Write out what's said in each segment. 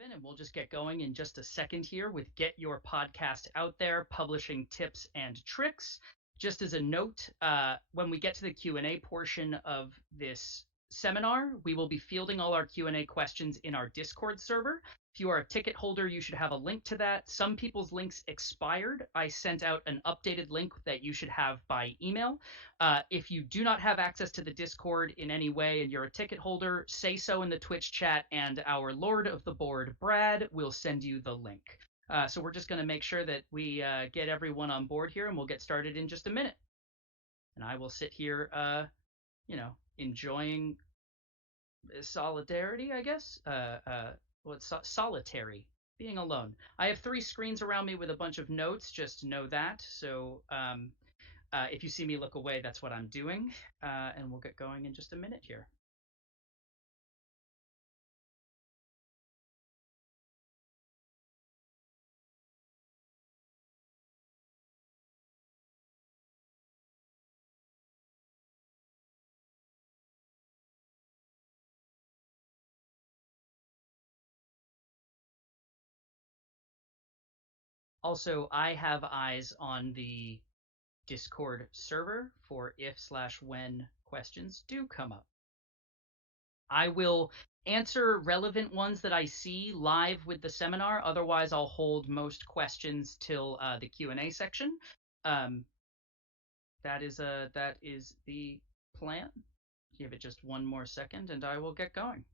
Donovan, and we'll just get going in just a second here with Get Your Podcast Out There, publishing tips and tricks. Just as a note, when we get to the Q&A portion of this seminar, we will be fielding all our Q&A questions in our Discord server. If you are a ticket holder, you should have a link to that. Some people's links expired. I sent out an updated link that you should have by email. If you do not have access to the Discord in any way and you're a ticket holder, say so in the Twitch chat, and our Lord of the Board, Brad, will send you the link. So we're just going to make sure that we get everyone on board here, and we'll get started in just a minute. And I will sit here, enjoying solidarity, I guess. Solitary, being alone. I have 3 screens around me with a bunch of notes, just know that. So if you see me look away, that's what I'm doing. And we'll get going in just a minute here. Also, I have eyes on the Discord server for if/when questions do come up. I will answer relevant ones that I see live with the seminar. Otherwise, I'll hold most questions till the Q&A section. That is the plan. Give it just one more second, and I will get going.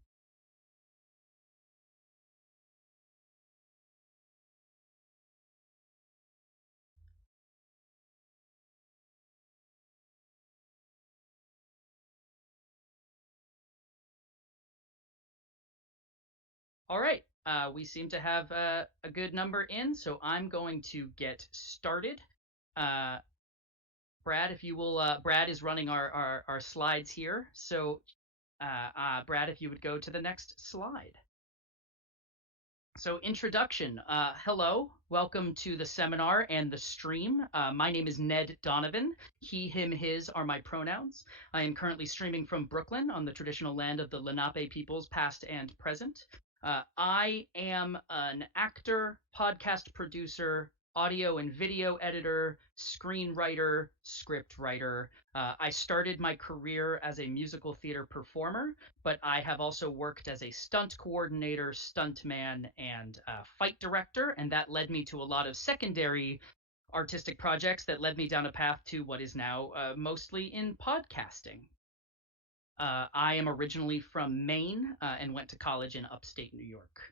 All right, we seem to have a good number in, so I'm going to get started. Brad, if you will, Brad is running our slides here. So, Brad, if you would go to the next slide. So, introduction. Hello, welcome to the seminar and the stream. My name is Ned Donovan. He, him, his are my pronouns. I am currently streaming from Brooklyn on the traditional land of the Lenape peoples, past and present. I am an actor, podcast producer, audio and video editor, screenwriter, script writer. I started my career as a musical theater performer, but I have also worked as a stunt coordinator, stuntman, and fight director, and that led me to a lot of secondary artistic projects that led me down a path to what is now mostly in podcasting. I am originally from Maine and went to college in upstate New York.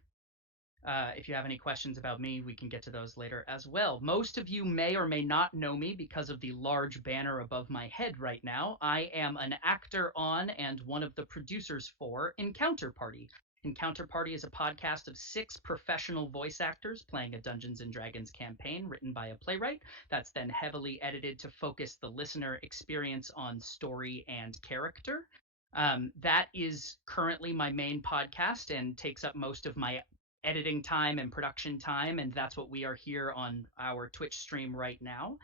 If you have any questions about me, we can get to those later as well. Most of you may or may not know me because of the large banner above my head right now. I am an actor on and one of the producers for Encounter Party. Encounter Party is a podcast of 6 professional voice actors playing a Dungeons & Dragons campaign written by a playwright that's then heavily edited to focus the listener experience on story and character. That is currently my main podcast and takes up most of my editing time and production time, and that's what we are here on our Twitch stream right now.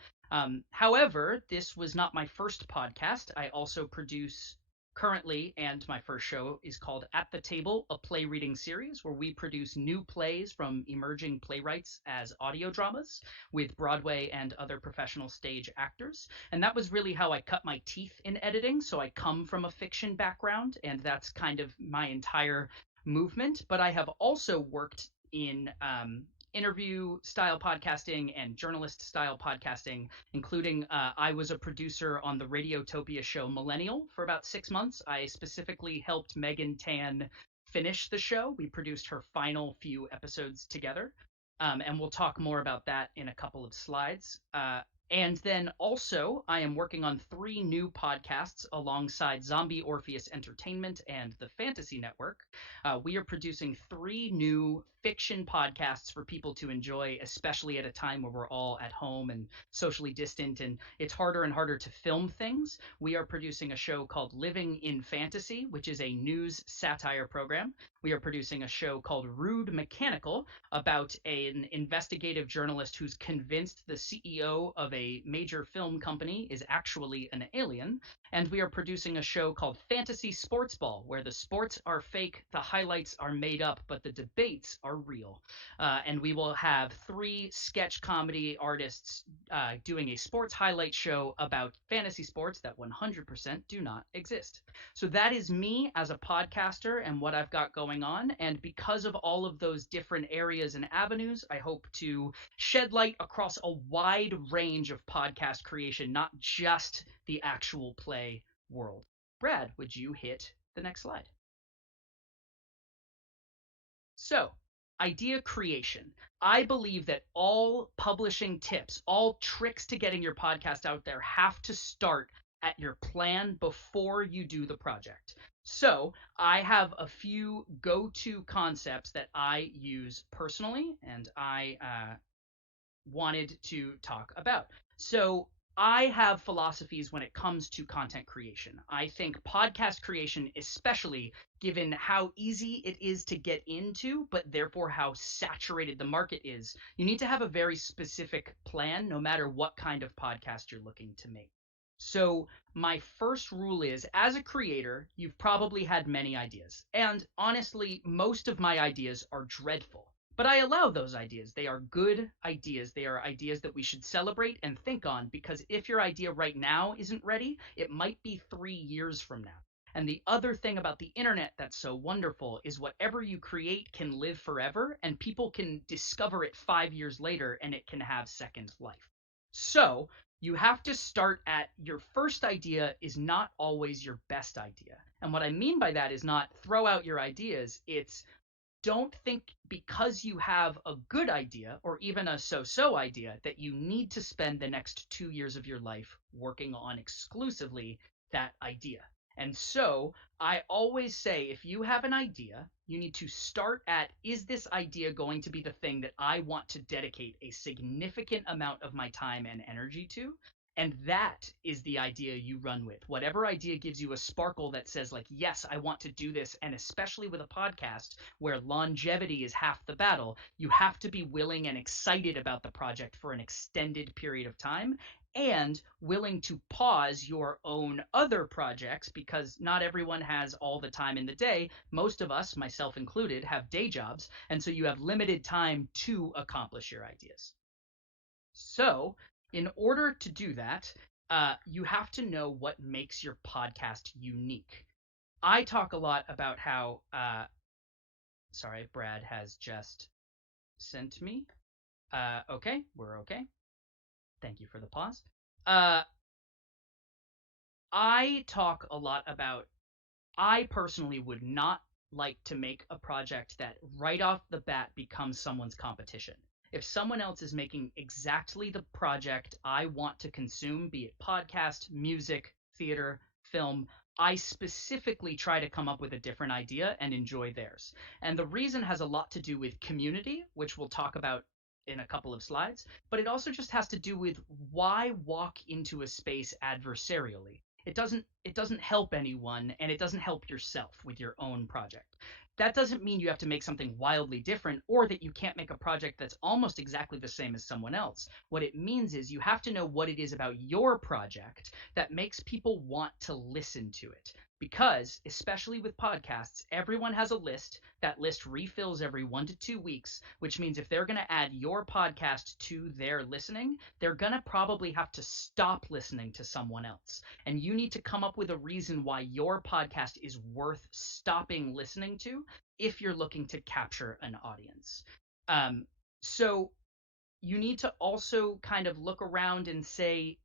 However, this was not my first podcast. I also produce currently, and my first show is called At the Table, a play reading series where we produce new plays from emerging playwrights as audio dramas with Broadway and other professional stage actors. And that was really how I cut my teeth in editing. So I come from a fiction background, and that's kind of my entire movement. But I have also worked in interview style podcasting and journalist style podcasting, including I was a producer on the Radiotopia show Millennial for about 6 months. I specifically helped Megan Tan finish the show. We produced her final few episodes together, and we'll talk more about that in a couple of slides. And then also, I am working on 3 new podcasts alongside Zombie Orpheus Entertainment and the Fantasy Network. We are producing 3 new fiction podcasts for people to enjoy, especially at a time where we're all at home and socially distant, and it's harder and harder to film things. We are producing a show called Living in Fantasy, which is a news satire program. We are producing a show called Rude Mechanical about an investigative journalist who's convinced the CEO of a major film company is actually an alien. And we are producing a show called Fantasy Sports Ball, where the sports are fake, the highlights are made up, but the debates are real. And we will have 3 sketch comedy artists doing a sports highlight show about fantasy sports that 100% do not exist. So that is me as a podcaster and what I've got going on. And because of all of those different areas and avenues, I hope to shed light across a wide range of podcast creation, not just the actual play world. Brad, would you hit the next slide? So, idea creation. I believe that all publishing tips, all tricks to getting your podcast out there have to start at your plan before you do the project. So, I have a few go-to concepts that I use personally, and I wanted to talk about. So, I have philosophies when it comes to content creation. I think podcast creation, especially given how easy it is to get into, but therefore how saturated the market is, you need to have a very specific plan no matter what kind of podcast you're looking to make. So, my first rule is as a creator, you've probably had many ideas. And honestly, most of my ideas are dreadful. But I allow those ideas. They are good ideas. They are ideas that we should celebrate and think on because if your idea right now isn't ready, it might be 3 years from now. And the other thing about the internet that's so wonderful is whatever you create can live forever and people can discover it 5 years later and it can have second life. So you have to start at your first idea is not always your best idea. And what I mean by that is not throw out your ideas. It's don't think because you have a good idea or even a so-so idea that you need to spend the next 2 years of your life working on exclusively that idea. And so I always say if you have an idea, you need to start at is this idea going to be the thing that I want to dedicate a significant amount of my time and energy to? And that is the idea you run with. Whatever idea gives you a sparkle that says, like, yes, I want to do this. And especially with a podcast where longevity is half the battle, you have to be willing and excited about the project for an extended period of time and willing to pause your own other projects because not everyone has all the time in the day. Most of us, myself included, have day jobs. And so you have limited time to accomplish your ideas. So, in order to do that, you have to know what makes your podcast unique. I talk a lot about how, sorry, Brad has just sent me. Okay, we're okay. Thank you for the pause. I talk a lot about, I personally would not like to make a project that right off the bat becomes someone's competition. If someone else is making exactly the project I want to consume, be it podcast, music, theater, film, I specifically try to come up with a different idea and enjoy theirs. And the reason has a lot to do with community, which we'll talk about in a couple of slides, but it also just has to do with why walk into a space adversarially. It doesn't help anyone and it doesn't help yourself with your own project. That doesn't mean you have to make something wildly different or that you can't make a project that's almost exactly the same as someone else. What it means is you have to know what it is about your project that makes people want to listen to it. Because, especially with podcasts, everyone has a list. That list refills every 1 to 2 weeks, which means if they're going to add your podcast to their listening, they're going to probably have to stop listening to someone else. And you need to come up with a reason why your podcast is worth stopping listening to if you're looking to capture an audience. So you need to also kind of look around and say,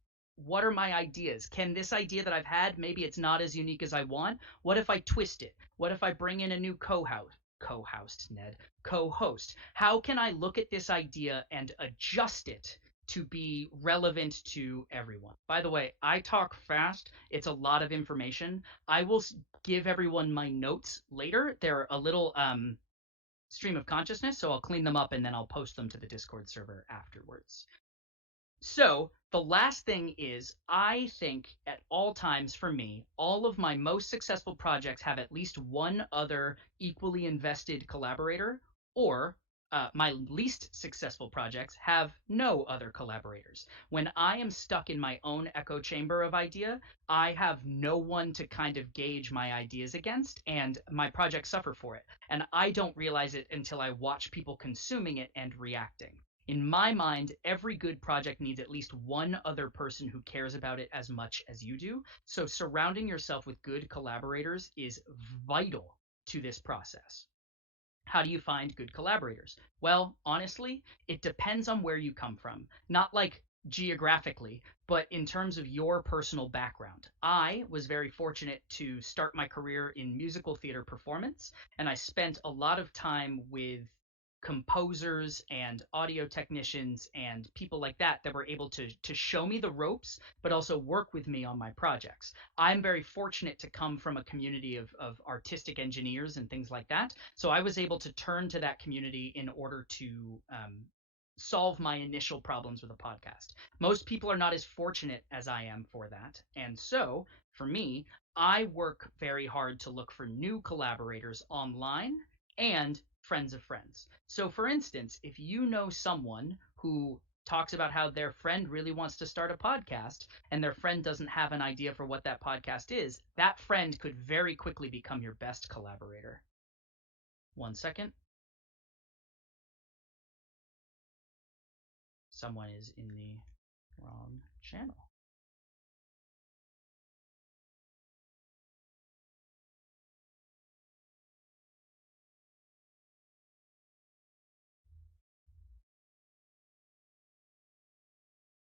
what are my ideas? Can this idea that I've had, maybe it's not as unique as I want. What if I twist it? What if I bring in a new co-host, Ned, co-host? How can I look at this idea and adjust it to be relevant to everyone? By the way, I talk fast. It's a lot of information. I will give everyone my notes later. They're a little stream of consciousness, so I'll clean them up and then I'll post them to the Discord server afterwards. So the last thing is, I think at all times for me, all of my most successful projects have at least one other equally invested collaborator or My least successful projects have no other collaborators. When I am stuck in my own echo chamber of idea, I have no one to kind of gauge my ideas against, and my projects suffer for it. And I don't realize it until I watch people consuming it and reacting. In my mind, every good project needs at least one other person who cares about it as much as you do. So surrounding yourself with good collaborators is vital to this process. How do you find good collaborators? Well, honestly, it depends on where you come from. Not like geographically, but in terms of your personal background. I was very fortunate to start my career in musical theater performance, and I spent a lot of time with composers and audio technicians and people like that were able to show me the ropes but also work with me on my projects. I'm very fortunate to come from a community of artistic engineers and things like that, so I was able to turn to that community in order to solve my initial problems with a podcast. Most people are not as fortunate as I am for that, and so for me, I work very hard to look for new collaborators online and friends of friends. So, for instance, if you know someone who talks about how their friend really wants to start a podcast and their friend doesn't have an idea for what that podcast is, that friend could very quickly become your best collaborator. 1 second. Someone is in the wrong channel.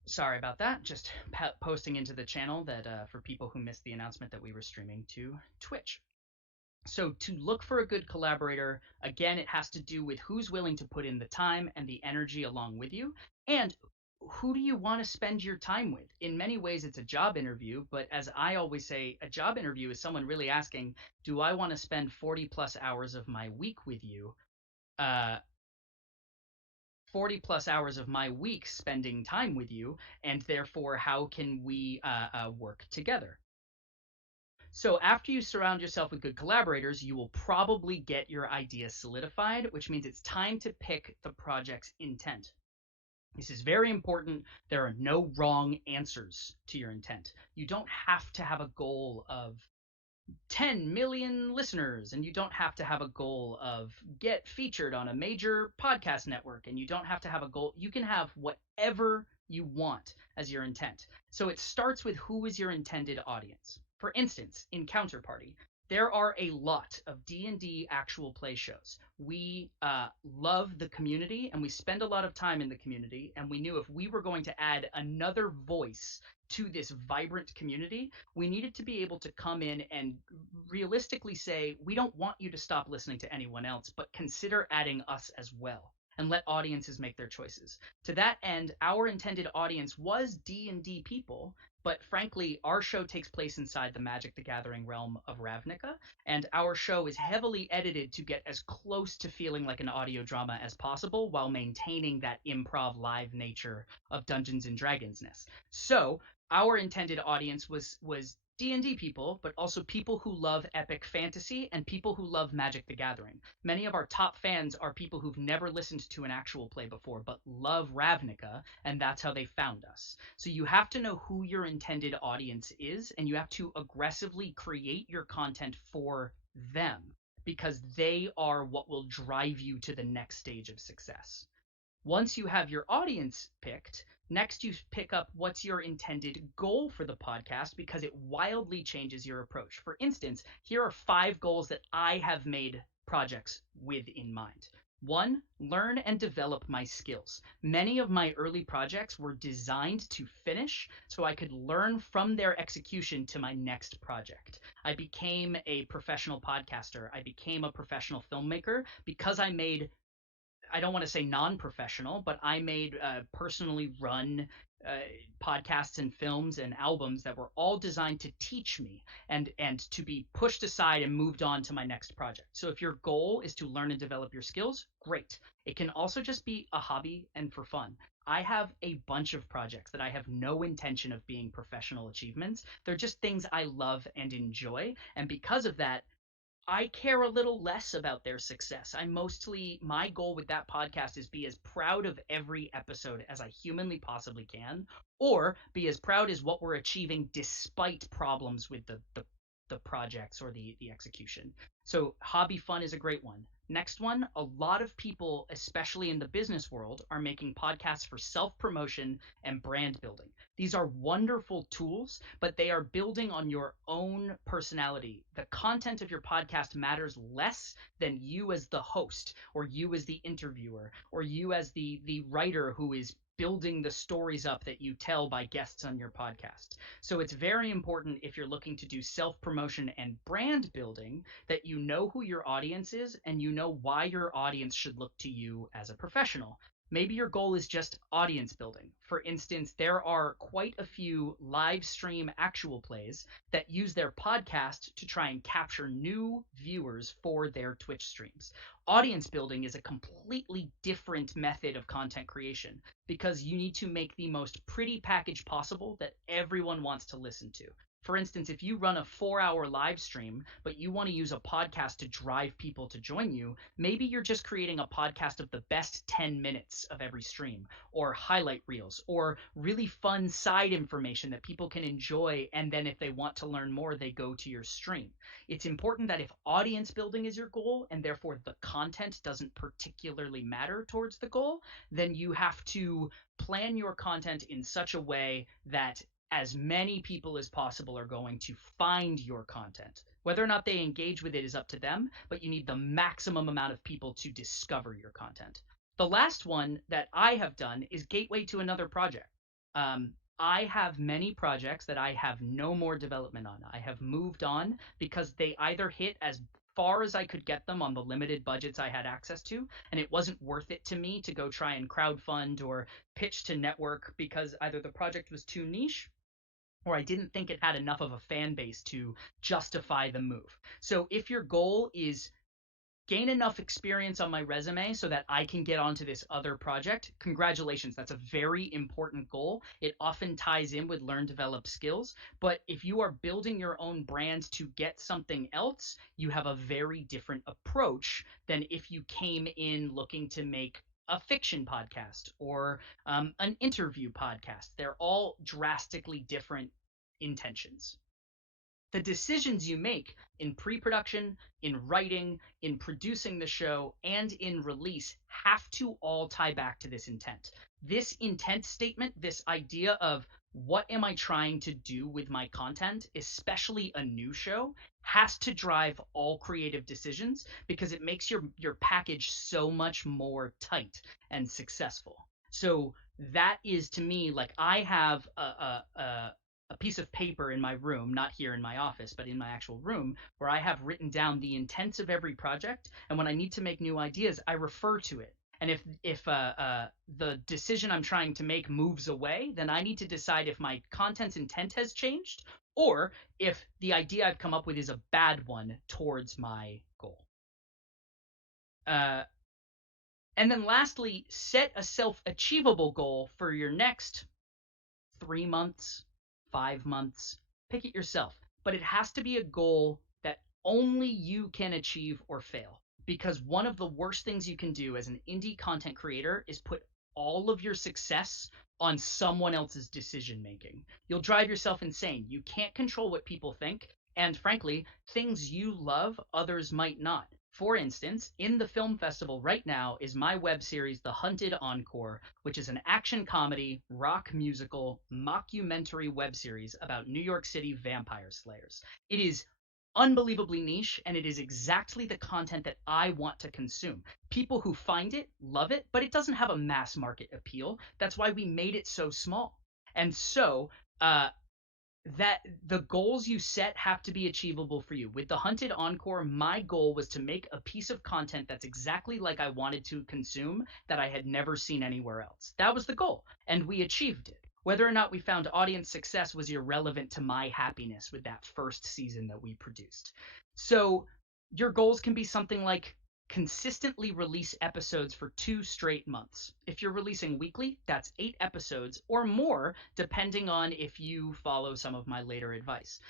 Sorry about that. Just posting into the channel that for people who missed the announcement that we were streaming to Twitch. So to look for a good collaborator, again, it has to do with who's willing to put in the time and the energy along with you, and who do you want to spend your time with? In many ways, it's a job interview, but as I always say, a job interview is someone really asking, do I want to spend 40 plus hours of my week with you? Uh, 40 plus hours of my week spending time with you, and therefore, how can we work together? So after you surround yourself with good collaborators, you will probably get your idea solidified, which means it's time to pick the project's intent. This is very important. There are no wrong answers to your intent. You don't have to have a goal of 10 million listeners, and you don't have to have a goal of get featured on a major podcast network, and you don't have to have a goal. You can have whatever you want as your intent. So it starts with who is your intended audience. For instance, in Counterparty, there are a lot of D&D actual play shows. We love the community, and we spend a lot of time in the community, and we knew if we were going to add another voice to this vibrant community, we needed to be able to come in and realistically say, we don't want you to stop listening to anyone else, but consider adding us as well, and let audiences make their choices. To that end, our intended audience was D&D people, but frankly, our show takes place inside the Magic the Gathering realm of Ravnica, and our show is heavily edited to get as close to feeling like an audio drama as possible while maintaining that improv live nature of Dungeons and Dragons-ness. So our intended audience was D&D people, but also people who love epic fantasy and people who love Magic the Gathering. Many of our top fans are people who've never listened to an actual play before, but love Ravnica, and that's how they found us. So you have to know who your intended audience is, and you have to aggressively create your content for them, because they are what will drive you to the next stage of success. Once you have your audience picked, next you pick up what's your intended goal for the podcast, because it wildly changes your approach. For instance, here are 5 goals that I have made projects with in mind. 1, learn and develop my skills. Many of my early projects were designed to finish so I could learn from their execution to my next project. I became a professional podcaster. I became a professional filmmaker because I don't want to say non-professional, but I made personally run podcasts and films and albums that were all designed to teach me and to be pushed aside and moved on to my next project. So if your goal is to learn and develop your skills, great. It can also just be a hobby and for fun. I have a bunch of projects that I have no intention of being professional achievements. They're just things I love and enjoy. And because of that, I care a little less about their success. My goal with that podcast is be as proud of every episode as I humanly possibly can, or be as proud as what we're achieving despite problems with the projects or the execution. So hobby fun is a great one. Next one, a lot of people, especially in the business world, are making podcasts for self promotion and brand building. These are wonderful tools, but they are building on your own personality. The content of your podcast matters less than you as the host, or you as the interviewer, or you as the writer who is building the stories up that you tell by guests on your podcast. So it's very important, if you're looking to do self promotion and brand building, that you know who your audience is and you know why your audience should look to you as a professional. Maybe your goal is just audience building. For instance, there are quite a few live stream actual plays that use their podcast to try and capture new viewers for their Twitch streams. Audience building is a completely different method of content creation because you need to make the most pretty package possible that everyone wants to listen to. For instance, if you run a 4-hour live stream, but you want to use a podcast to drive people to join you, maybe you're just creating a podcast of the best 10 minutes of every stream, or highlight reels, or really fun side information that people can enjoy. And then if they want to learn more, they go to your stream. It's important that if audience building is your goal, and therefore the content doesn't particularly matter towards the goal, then you have to plan your content in such a way that as many people as possible are going to find your content. Whether or not they engage with it is up to them, but you need the maximum amount of people to discover your content. The last one that I have done is gateway to another project. I have many projects that I have no more development on. I have moved on because they either hit as far as I could get them on the limited budgets I had access to, and it wasn't worth it to me to go try and crowdfund or pitch to network because either the project was too niche or I didn't think it had enough of a fan base to justify the move. So if your goal is gain enough experience on my resume so that I can get onto this other project, congratulations. That's a very important goal. It often ties in with learn, develop skills. But if you are building your own brand to get something else, you have a very different approach than if you came in looking to make a fiction podcast or an interview podcast. They're all drastically different intentions. The decisions you make in pre-production, in writing, in producing the show, and in release have to all tie back to this intent. This intent statement, this idea of what am I trying to do with my content, especially a new show, has to drive all creative decisions because it makes your package so much more tight and successful. So that is to me like I have a piece of paper in my room, not here in my office, but in my actual room, where I have written down the intents of every project. And when I need to make new ideas, I refer to it. And if the decision I'm trying to make moves away, then I need to decide if my content's intent has changed or if the idea I've come up with is a bad one towards my goal. Uh, and then lastly, set a self-achievable goal for your next 3 months, 5 months, pick it yourself. But it has to be a goal that only you can achieve or fail. Because one of the worst things you can do as an indie content creator is put all of your success on someone else's decision making. You'll drive yourself insane. You can't control what people think. And frankly, things you love, others might not. For instance, in the film festival right now is my web series, The Hunted Encore, which is an action comedy, rock musical, mockumentary web series about New York City vampire slayers. It is unbelievably niche, and it is exactly the content that I want to consume. People who find it love it, but it doesn't have a mass market appeal. That's why we made it so small. And so, that the goals you set have to be achievable for you. With the Hunted Encore, my goal was to make a piece of content that's exactly like I wanted to consume that I had never seen anywhere else. That was the goal, and we achieved it. Whether or not we found audience success was irrelevant to my happiness with that first season that we produced. So your goals can be something like consistently release episodes for 2 straight months. If you're releasing weekly, that's 8 episodes or more, depending on if you follow some of my later advice.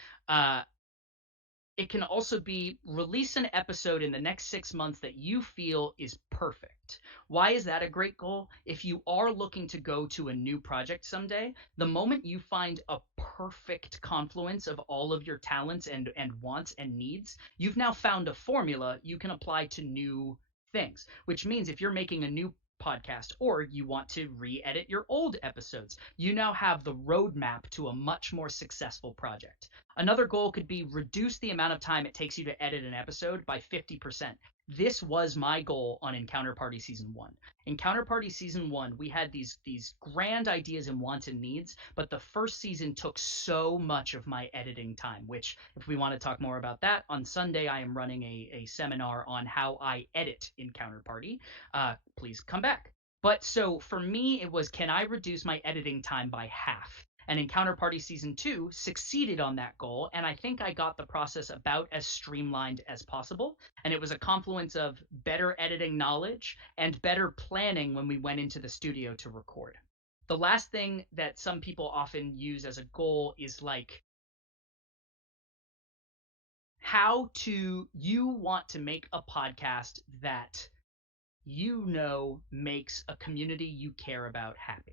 It can also be release an episode in the next 6 months that you feel is perfect. Why is that a great goal? If you are looking to go to a new project someday, the moment you find a perfect confluence of all of your talents and wants and needs, you've now found a formula you can apply to new things, which means if you're making a new podcast or you want to re-edit your old episodes, you now have the roadmap to a much more successful project. Another goal could be reduce the amount of time it takes you to edit an episode by 50%. This was my goal on Encounter Party Season 1. Encounter Party Season 1, we had these grand ideas and wants and needs, but the first season took so much of my editing time, which, if we want to talk more about that, on Sunday I am running a seminar on how I edit Encounter Party. Please come back. But so for me, it was, can I reduce my editing time by half? And Encounter Party Season 2 succeeded on that goal, and I think I got the process about as streamlined as possible. And it was a confluence of better editing knowledge and better planning when we went into the studio to record. The last thing that some people often use as a goal is like how to, you want to make a podcast that you know makes a community you care about happy.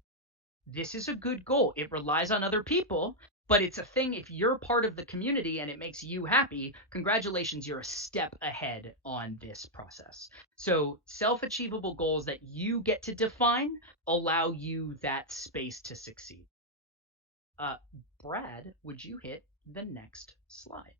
This is a good goal. It relies on other people, but it's a thing. If you're part of the community and it makes you happy, congratulations, you're a step ahead on this process. So self-achievable goals that you get to define allow you that space to succeed. Brad, would you hit the next slide?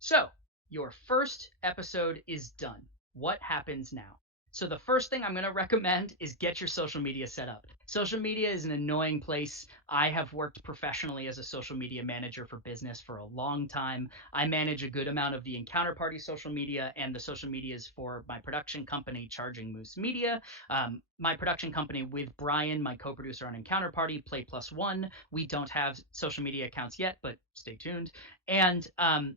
So your first episode is done. What happens now? So the first thing I'm going to recommend is get your social media set up. Social media is an annoying place. I have worked professionally as a social media manager for business for a long time. I manage a good amount of the Encounter Party social media and the social medias for my production company, Charging Moose Media. My production company with Brian, my co-producer on Encounter Party, Play Plus One. We don't have social media accounts yet, but stay tuned. And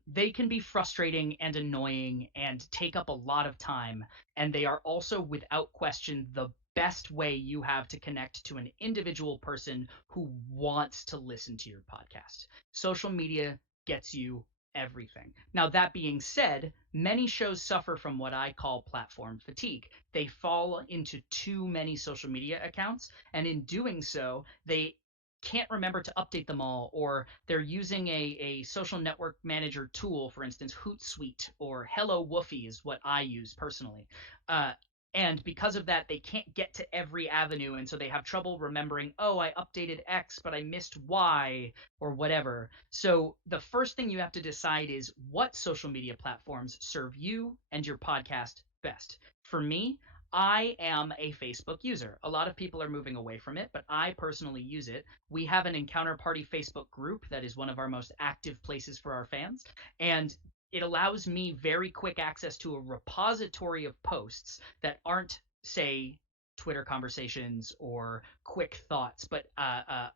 they can be frustrating and annoying and take up a lot of time. And they are also, without question, the best way you have to connect to an individual person who wants to listen to your podcast. Social media gets you everything. Now, that being said, many shows suffer from what I call platform fatigue. They fall into too many social media accounts, and in doing so, they can't remember to update them all, or they're using a social network manager tool, for instance, Hootsuite or Hello Woofy is what I use personally. Uh, and because of that, they can't get to every avenue, and so they have trouble remembering, oh, I updated X, but I missed Y, or whatever. So the first thing you have to decide is what social media platforms serve you and your podcast best. For me, I am a Facebook user. A lot of people are moving away from it, but I personally use it. We have an Encounter Party Facebook group that is one of our most active places for our fans, and it allows me very quick access to a repository of posts that aren't, say, Twitter conversations or quick thoughts, but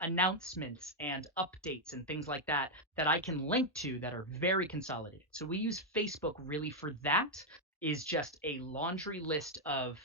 announcements and updates and things like that that I can link to that are very consolidated. So we use Facebook really for that. Is just a laundry list of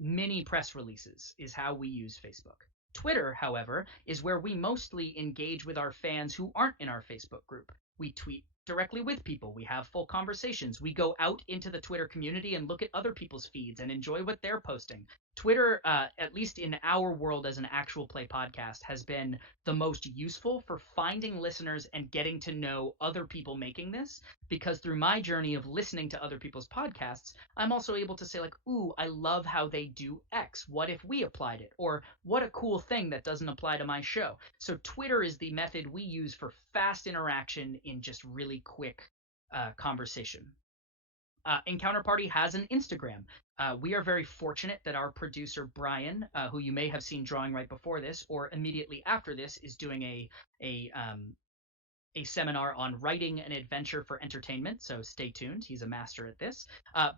mini press releases is how we use Facebook. Twitter, however, is where we mostly engage with our fans who aren't in our Facebook group. We tweet directly with people. We have full conversations. We go out into the Twitter community and look at other people's feeds and enjoy what they're posting. Twitter, at least in our world as an actual play podcast, has been the most useful for finding listeners and getting to know other people making this, because through my journey of listening to other people's podcasts, I'm also able to say, like, ooh, I love how they do X. What if we applied it? Or what a cool thing that doesn't apply to my show. So Twitter is the method we use for fast interaction in just really quick conversation. Encounter Party has an Instagram. We are very fortunate that our producer Brian, who you may have seen drawing right before this or immediately after this, is doing a seminar on writing an adventure for entertainment, so stay tuned. He's a master at this.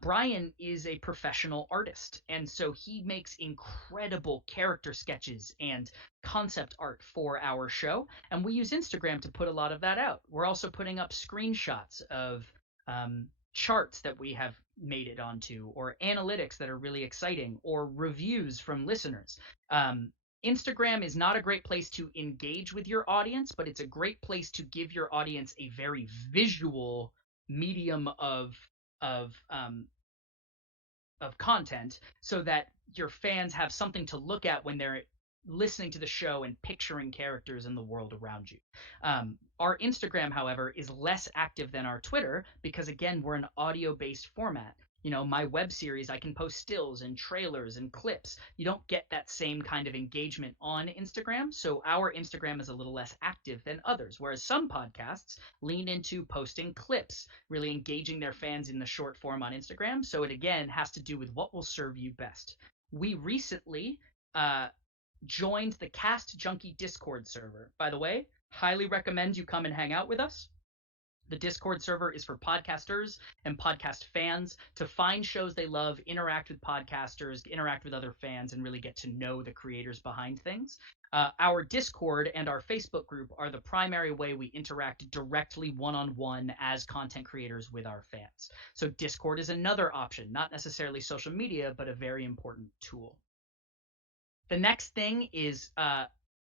Brian is a professional artist, and so he makes incredible character sketches and concept art for our show, and we use Instagram to put a lot of that out. We're also putting up screenshots of charts that we have made it onto, or analytics that are really exciting, or reviews from listeners. Instagram is not a great place to engage with your audience, but it's a great place to give your audience a very visual medium of um, of content so that your fans have something to look at when they're listening to the show and picturing characters in the world around you. Our Instagram, however, is less active than our Twitter because, again, we're an audio based format. You know, my web series, I can post stills and trailers and clips. You don't get that same kind of engagement on Instagram. So our Instagram is a little less active than others, whereas some podcasts lean into posting clips, really engaging their fans in the short form on Instagram. So it, again, has to do with what will serve you best. We recently joined the Cast Junkie Discord server. By the way, highly recommend you come and hang out with us. The Discord server is for podcasters and podcast fans to find shows they love, interact with podcasters, interact with other fans, and really get to know the creators behind things. Our Discord and our Facebook group are the primary way we interact directly one-on-one as content creators with our fans. So Discord is another option, not necessarily social media, but a very important tool. The next thing is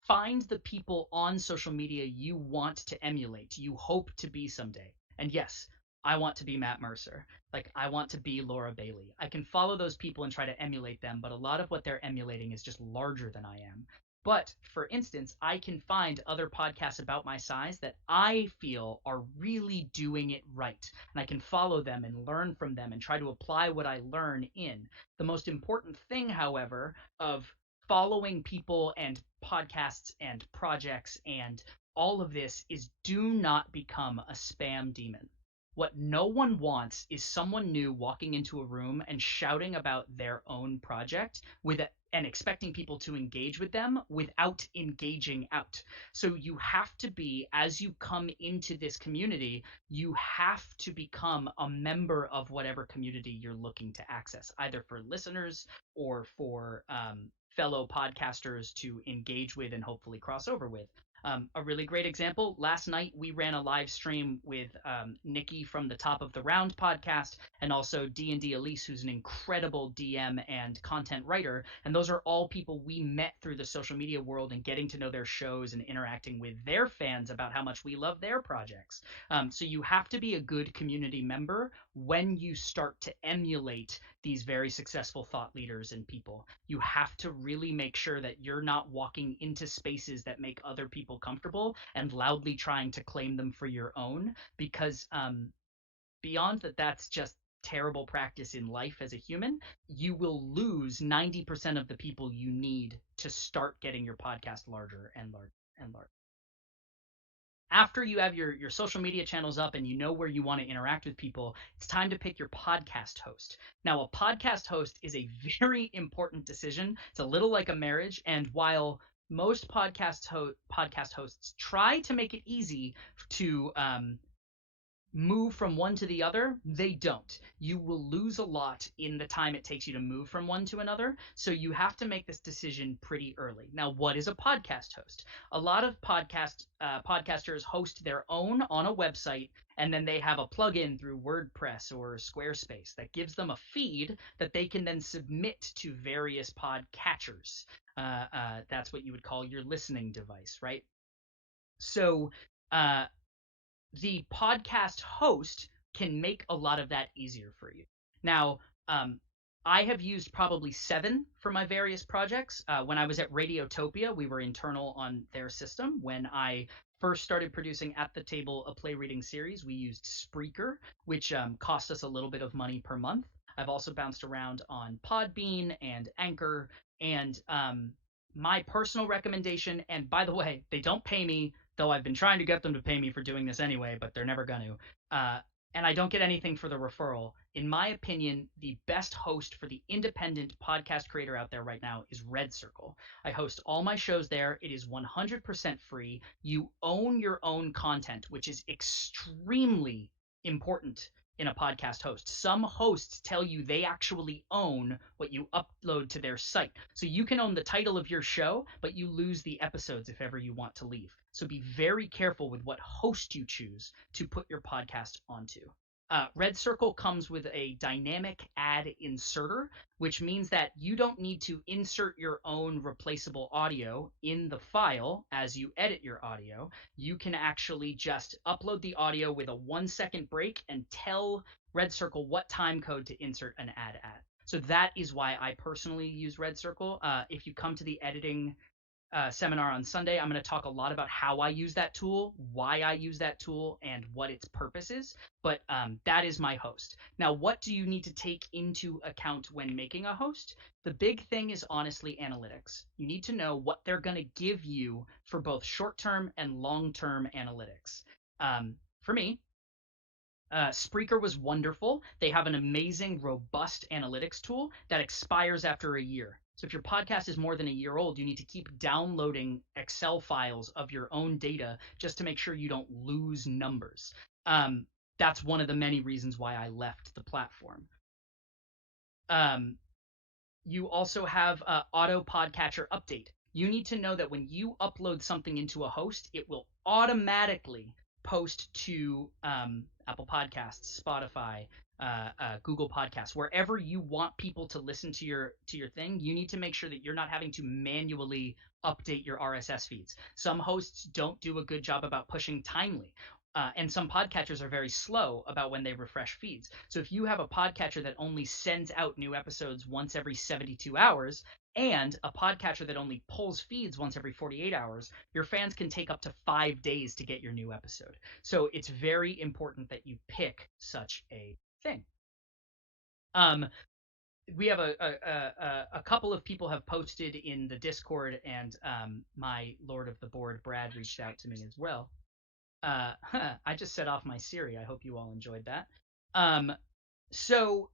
find the people on social media you want to emulate, you hope to be someday. And yes, I want to be Matt Mercer. Like, I want to be Laura Bailey. I can follow those people and try to emulate them, but a lot of what they're emulating is just larger than I am. But for instance, I can find other podcasts about my size that I feel are really doing it right. And I can follow them and learn from them and try to apply what I learn in. The most important thing, however, of following people and podcasts and projects and all of this is do not become a spam demon. What no one wants is someone new walking into a room and shouting about their own project and expecting people to engage with them without engaging out. So you have to be, as you come into this community, you have to become a member of whatever community you're looking to access, either for listeners or for fellow podcasters to engage with and hopefully cross over with. A really great example, last night we ran a live stream with Nikki from the Top of the Round podcast and also D&D Elise, who's an incredible DM and content writer. And those are all people we met through the social media world and getting to know their shows and interacting with their fans about how much we love their projects. So you have to be a good community member when you start to emulate these very successful thought leaders and people. You have to really make sure that you're not walking into spaces that make other people comfortable and loudly trying to claim them for your own, because beyond that, that's just terrible practice in life as a human. You will lose 90% of the people you need to start getting your podcast larger and larger and larger. After you have your social media channels up and you know where you want to interact with people, it's time to pick your podcast host. Now, a podcast host is a very important decision. It's a little like a marriage, and while most podcast hosts try to make it easy to move from one to the other, they don't. You will lose a lot in the time it takes you to move from one to another, so you have to make this decision pretty early. Now, what is a podcast host? A lot of podcasters host their own on a website, and then they have a plugin through WordPress or Squarespace that gives them a feed that they can then submit to various podcatchers. That's what you would call your listening device, right? So the podcast host can make a lot of that easier for you. Now, I have used probably 7 for my various projects. When I was at Radiotopia, we were internal on their system. When I first started producing At the Table, a play reading series, we used Spreaker, which cost us a little bit of money per month. I've also bounced around on Podbean and Anchor, and my personal recommendation, and by the way, they don't pay me, though I've been trying to get them to pay me for doing this anyway, but they're never going to. And I don't get anything for the referral. In my opinion, the best host for the independent podcast creator out there right now is Red Circle. I host all my shows there. It is 100% free. You own your own content, which is extremely important in a podcast host. Some hosts tell you they actually own what you upload to their site. So you can own the title of your show, but you lose the episodes if ever you want to leave. So be very careful with what host you choose to put your podcast onto. Red Circle comes with a dynamic ad inserter, which means that you don't need to insert your own replaceable audio in the file as you edit your audio. You can actually just upload the audio with a 1 second break and tell Red Circle what time code to insert an ad at. So that is why I personally use Red Circle. If you come to the editing seminar on Sunday, I'm going to talk a lot about how I use that tool, why I use that tool, and what its purpose is. But that is my host. Now, what do you need to take into account when making a host? The big thing is honestly analytics. You need to know what they're going to give you for both short-term and long-term analytics. For me, Spreaker was wonderful. They have an amazing, robust analytics tool that expires after a year. So if your podcast is more than a year old, you need to keep downloading Excel files of your own data just to make sure you don't lose numbers. That's one of the many reasons why I left the platform. You also have AutoPodcatcher update. You need to know that when you upload something into a host, it will automatically post to Apple Podcasts, Spotify, Google Podcasts, wherever you want people to listen to your thing. You need to make sure that you're not having to manually update your RSS feeds. Some hosts don't do a good job about pushing timely. And some podcatchers are very slow about when they refresh feeds. So if you have a podcatcher that only sends out new episodes once every 72 hours and a podcatcher that only pulls feeds once every 48 hours, your fans can take up to 5 days to get your new episode. So it's very important that you pick such a thing. We have a couple of people have posted in the Discord, and my Lord of the Board, Brad, reached out to me as well. I just set off my Siri. I hope you all enjoyed that. So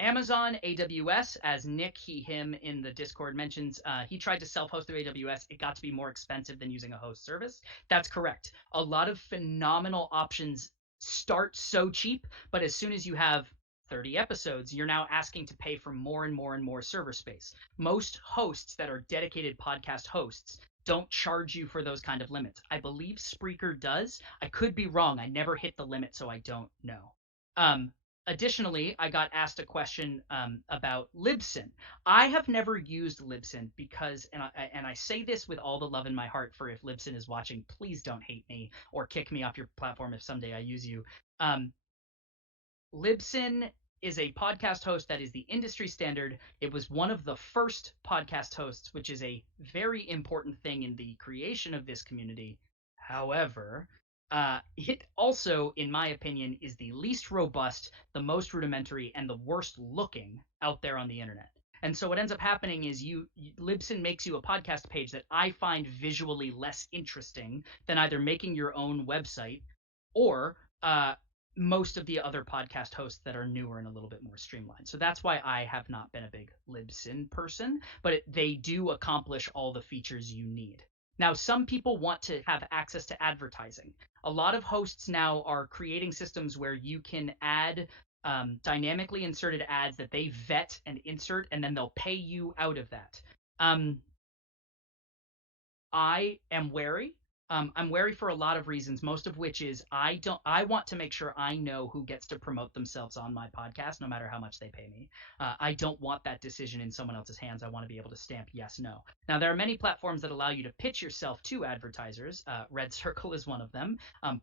Amazon AWS, as Nick, him in the Discord mentions, he tried to self-host through AWS. It got to be more expensive than using a host service. That's correct. A lot of phenomenal options start so cheap, but as soon as you have 30 episodes, you're now asking to pay for more and more and more server space. Most hosts that are dedicated podcast hosts don't charge you for those kind of limits. I believe Spreaker does. I could be wrong. I never hit the limit, so I don't know. Additionally, I got asked a question about Libsyn. I have never used Libsyn because, and I say this with all the love in my heart for if Libsyn is watching, please don't hate me or kick me off your platform if someday I use you. Libsyn is a podcast host that is the industry standard. It was one of the first podcast hosts, which is a very important thing in the creation of this community. However, it also, in my opinion, is the least robust, the most rudimentary, and the worst looking out there on the internet. And so what ends up happening is Libsyn makes you a podcast page that I find visually less interesting than either making your own website or most of the other podcast hosts that are newer and a little bit more streamlined. So that's why I have not been a big Libsyn person, but they do accomplish all the features you need. Now, some people want to have access to advertising. A lot of hosts now are creating systems where you can add dynamically inserted ads that they vet and insert, and then they'll pay you out of that. I am wary. I'm wary for a lot of reasons, most of which is I want to make sure I know who gets to promote themselves on my podcast, no matter how much they pay me. I don't want that decision in someone else's hands. I want to be able to stamp yes, no. Now, there are many platforms that allow you to pitch yourself to advertisers. Red Circle is one of them.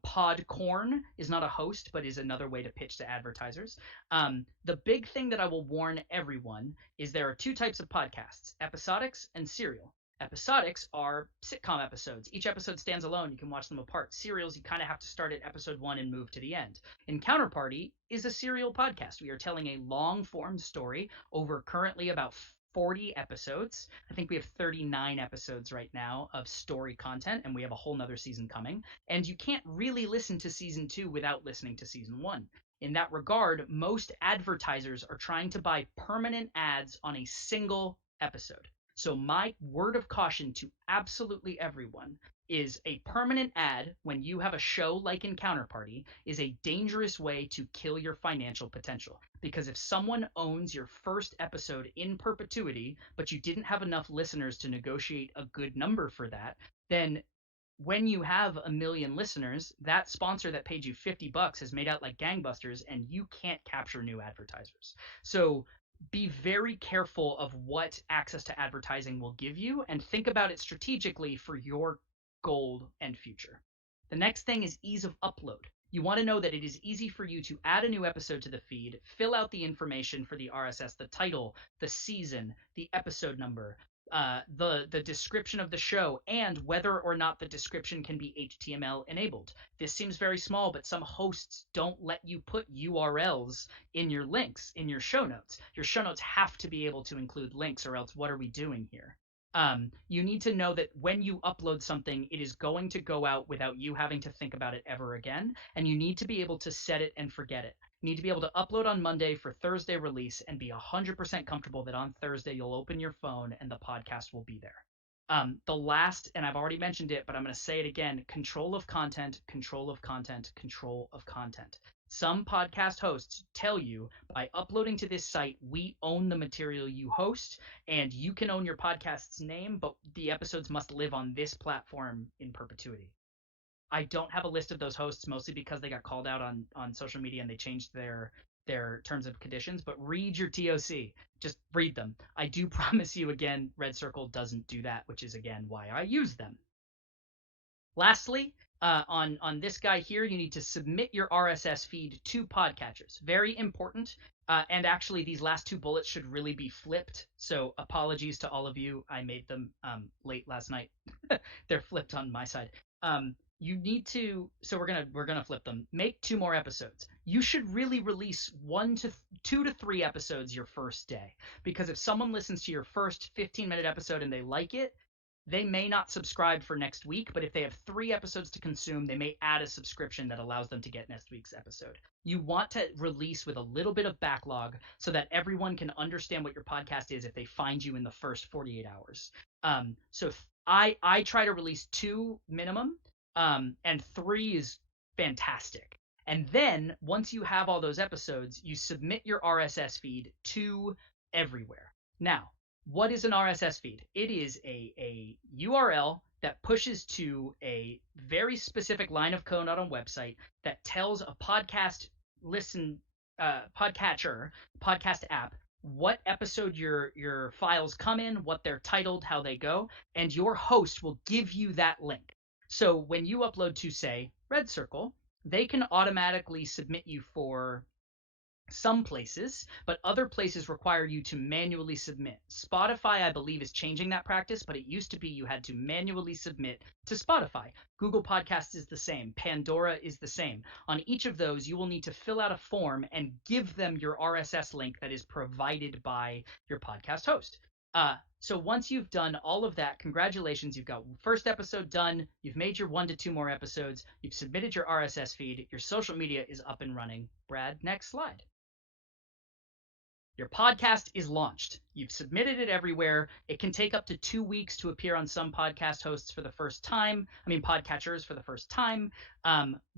Podcorn is not a host, but is another way to pitch to advertisers. The big thing that I will warn everyone is there are two types of podcasts, episodics and serial. Episodics are sitcom episodes. Each episode stands alone. You can watch them apart. Serials, you kind of have to start at episode 1 and move to the end. And Counterparty is a serial podcast. We are telling a long-form story over currently about 40 episodes. I think we have 39 episodes right now of story content, and we have a whole nother season coming. And you can't really listen to season 2 without listening to season 1. In that regard, most advertisers are trying to buy permanent ads on a single episode. So my word of caution to absolutely everyone is a permanent ad when you have a show like in Counterparty is a dangerous way to kill your financial potential. Because if someone owns your first episode in perpetuity, but you didn't have enough listeners to negotiate a good number for that, then when you have 1 million listeners, that sponsor that paid you $50 has made out like gangbusters, and you can't capture new advertisers. So be very careful of what access to advertising will give you, and think about it strategically for your goal and future. The next thing is ease of upload. You want to know that it is easy for you to add a new episode to the feed, fill out the information for the RSS, the title, the season, the episode number, the description of the show, and whether or not the description can be HTML enabled. This seems very small, but some hosts don't let you put URLs in your links, in your show notes. Your show notes have to be able to include links, or else what are we doing here? You need to know that when you upload something, it is going to go out without you having to think about it ever again, and you need to be able to set it and forget it. You need to be able to upload on Monday for Thursday release and be 100% comfortable that on Thursday you'll open your phone and the podcast will be there. The last, and I've already mentioned it, but I'm going to say it again: control of content, control of content, control of content. Some podcast hosts tell you, by uploading to this site, we own the material you host, and you can own your podcast's name, but the episodes must live on this platform in perpetuity. I don't have a list of those hosts, mostly because they got called out on social media and they changed their terms and conditions. But read your TOC. Just read them. I do promise you, again, Red Circle doesn't do that, which is, again, why I use them. Lastly, on this guy here, you need to submit your RSS feed to podcatchers. Very important. And actually, these last two bullets should really be flipped. So apologies to all of you. I made them late last night. They're flipped on my side. You need to, so we're gonna flip them. Make 2 more episodes. You should really release 2 to 3 episodes your first day, because if someone listens to your first 15-minute episode and they like it, they may not subscribe for next week, but if they have 3 episodes to consume, they may add a subscription that allows them to get next week's episode. You want to release with a little bit of backlog so that everyone can understand what your podcast is if they find you in the first 48 hours. So I try to release 2 minimum, and 3 is fantastic. And then once you have all those episodes, you submit your RSS feed to everywhere. Now, what is an RSS feed? It is a URL that pushes to a very specific line of code on a website that tells a podcatcher, podcast app, what episode your files come in, what they're titled, how they go, and your host will give you that link. So when you upload to, say, Red Circle, they can automatically submit you for some places, but other places require you to manually submit. Spotify, I believe, is changing that practice, but it used to be you had to manually submit to Spotify. Google Podcasts is the same. Pandora is the same. On each of those, you will need to fill out a form and give them your RSS link that is provided by your podcast host. So once you've done all of that, congratulations, you've got first episode done, you've made your 1 to 2 more episodes, you've submitted your RSS feed, your social media is up and running. Brad, next slide. Your podcast is launched. You've submitted it everywhere. It can take up to 2 weeks to appear on some podcast hosts for the first time. Podcatchers for the first time.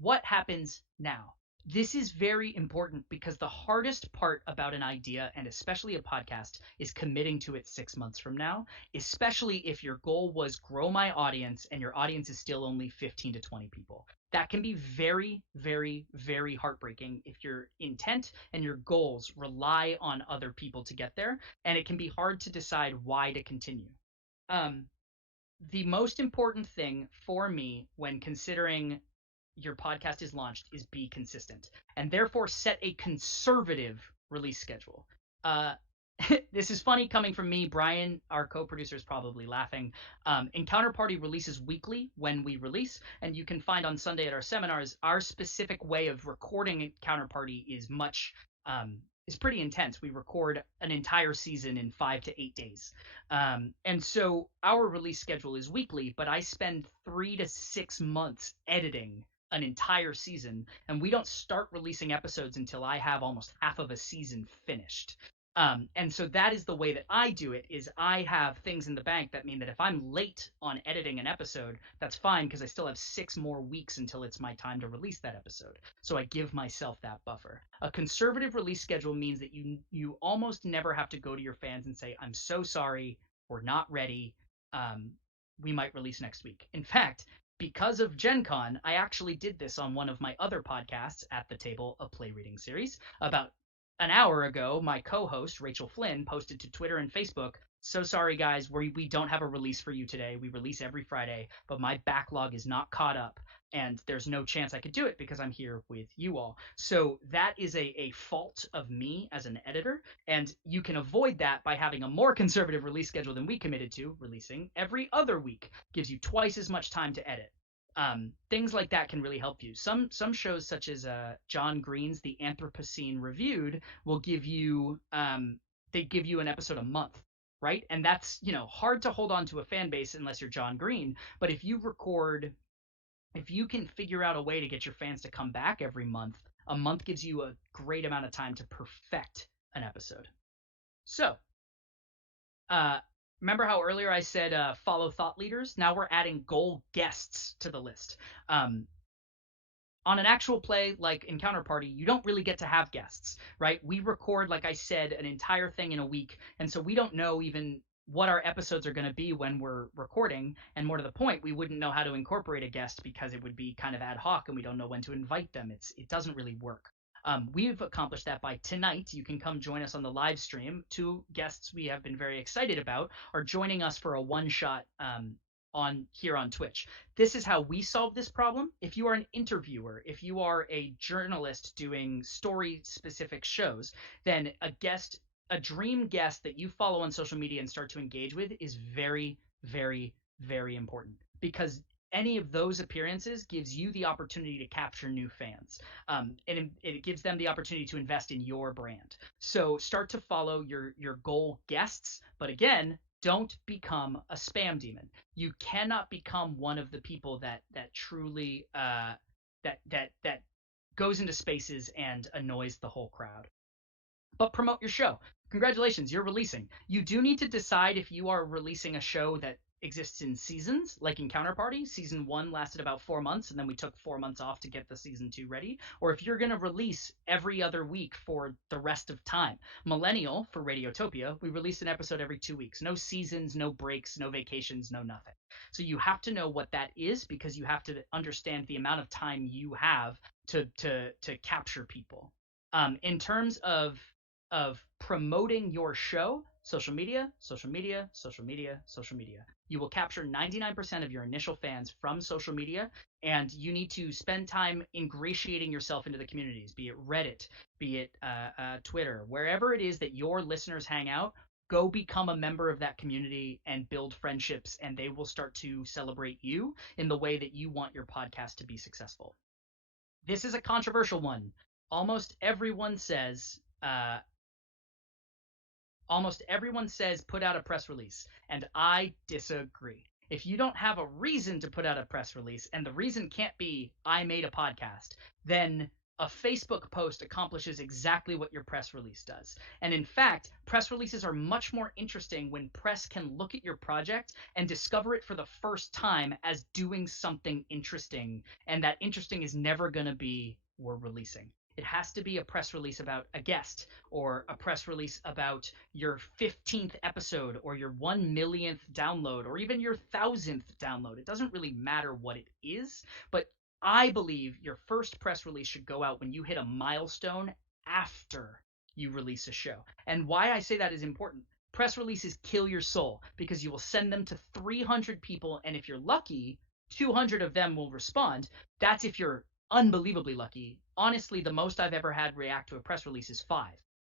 What happens now? This is very important, because the hardest part about an idea, and especially a podcast, is committing to it 6 months from now, especially if your goal was grow my audience and your audience is still only 15 to 20 people. That can be very, very, very heartbreaking if your intent and your goals rely on other people to get there, and it can be hard to decide why to continue. The most important thing for me when considering your podcast is launched is be consistent, and therefore set a conservative release schedule. This is funny coming from me. Brian, our co-producer, is probably laughing. Encounterparty releases weekly when we release, and you can find on Sunday at our seminars, our specific way of recording Encounterparty is pretty intense. We record an entire season in 5 to 8 days. And so our release schedule is weekly, but I spend 3 to 6 months editing an entire season, and we don't start releasing episodes until I have almost half of a season finished. And so that is the way that I do it, is I have things in the bank that mean that if I'm late on editing an episode, that's fine, because I still have 6 more weeks until it's my time to release that episode. So I give myself that buffer. A conservative release schedule means that you almost never have to go to your fans and say, I'm so sorry, we're not ready. We might release next week. In fact, because of Gen Con, I actually did this on one of my other podcasts, At the Table, a play reading series. About an hour ago, my co-host, Rachel Flynn, posted to Twitter and Facebook, "So sorry, guys, we don't have a release for you today. We release every Friday, but my backlog is not caught up, and there's no chance I could do it because I'm here with you all." So that is a fault of me as an editor, and you can avoid that by having a more conservative release schedule than we committed to, releasing every other week. Gives you twice as much time to edit. Things like that can really help you. Some shows such as John Green's The Anthropocene Reviewed will give you they give you an episode a month, right? And that's, hard to hold on to a fan base unless you're John Green. But if you can figure out a way to get your fans to come back every month, a month gives you a great amount of time to perfect an episode. So, remember how earlier I said follow thought leaders? Now we're adding goal guests to the list. On an actual play like Encounter Party, you don't really get to have guests, right? We record, like I said, an entire thing in a week, and so we don't know even what our episodes are going to be when we're recording, and more to the point, we wouldn't know how to incorporate a guest because it would be kind of ad hoc, and we don't know when to invite them. It doesn't really work. We've accomplished that by tonight. You can come join us on the live stream. Two guests we have been very excited about are joining us for a one-shot on Twitch. This is how we solve this problem. If you are an interviewer, if you are a journalist doing story-specific shows, then a dream guest that you follow on social media and start to engage with is very, very, very important, because any of those appearances gives you the opportunity to capture new fans. And it gives them the opportunity to invest in your brand. So start to follow your goal guests, but again, don't become a spam demon. You cannot become one of the people that truly that goes into spaces and annoys the whole crowd. But promote your show. Congratulations, you're releasing. You do need to decide if you are releasing a show that exists in seasons, like Encounter Party. Season 1 lasted about 4 months, and then we took 4 months off to get the season 2 ready. Or if you're going to release every other week for the rest of time. Millennial, for Radiotopia, we release an episode every 2 weeks. No seasons, no breaks, no vacations, no nothing. So you have to know what that is, because you have to understand the amount of time you have to capture people. In terms of promoting your show, social media, social media, social media, social media. You will capture 99% of your initial fans from social media, and you need to spend time ingratiating yourself into the communities, be it Reddit, be it Twitter, wherever it is that your listeners hang out. Go become a member of that community and build friendships, and they will start to celebrate you in the way that you want your podcast to be successful. This is a controversial one. Almost everyone says put out a press release, and I disagree. If you don't have a reason to put out a press release, and the reason can't be I made a podcast, then a Facebook post accomplishes exactly what your press release does. And in fact, press releases are much more interesting when press can look at your project and discover it for the first time as doing something interesting, and that interesting is never going to be we're releasing. It has to be a press release about a guest, or a press release about your 15th episode, or your 1 millionth download, or even your 1,000th download. It doesn't really matter what it is, but I believe your first press release should go out when you hit a milestone after you release a show. And why I say that is important. Press releases kill your soul, because you will send them to 300 people, and if you're lucky, 200 of them will respond. That's if you're unbelievably lucky. Honestly, the most I've ever had react to a press release is 5.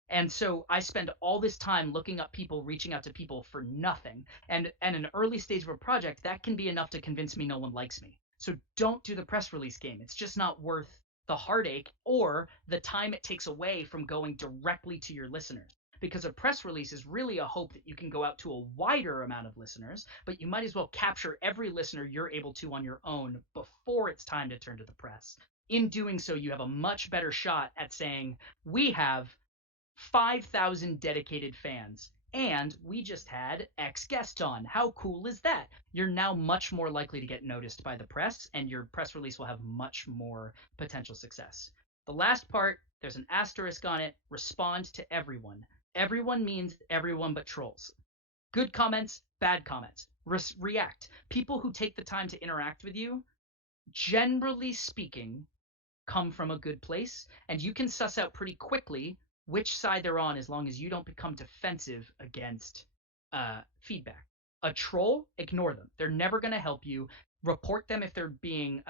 And so I spend all this time looking up people, reaching out to people for nothing. And an early stage of a project, that can be enough to convince me no one likes me. So don't do the press release game. It's just not worth the heartache or the time it takes away from going directly to your listeners. Because a press release is really a hope that you can go out to a wider amount of listeners, but you might as well capture every listener you're able to on your own before it's time to turn to the press. In doing so, you have a much better shot at saying, we have 5,000 dedicated fans, and we just had X guest on. How cool is that? You're now much more likely to get noticed by the press, and your press release will have much more potential success. The last part, there's an asterisk on it, respond to everyone. Everyone means everyone but trolls. Good comments, bad comments. React. People who take the time to interact with you generally speaking, come from a good place, and you can suss out pretty quickly which side they're on as long as you don't become defensive against feedback. A troll, ignore them. They're never going to help you. Report them if they're being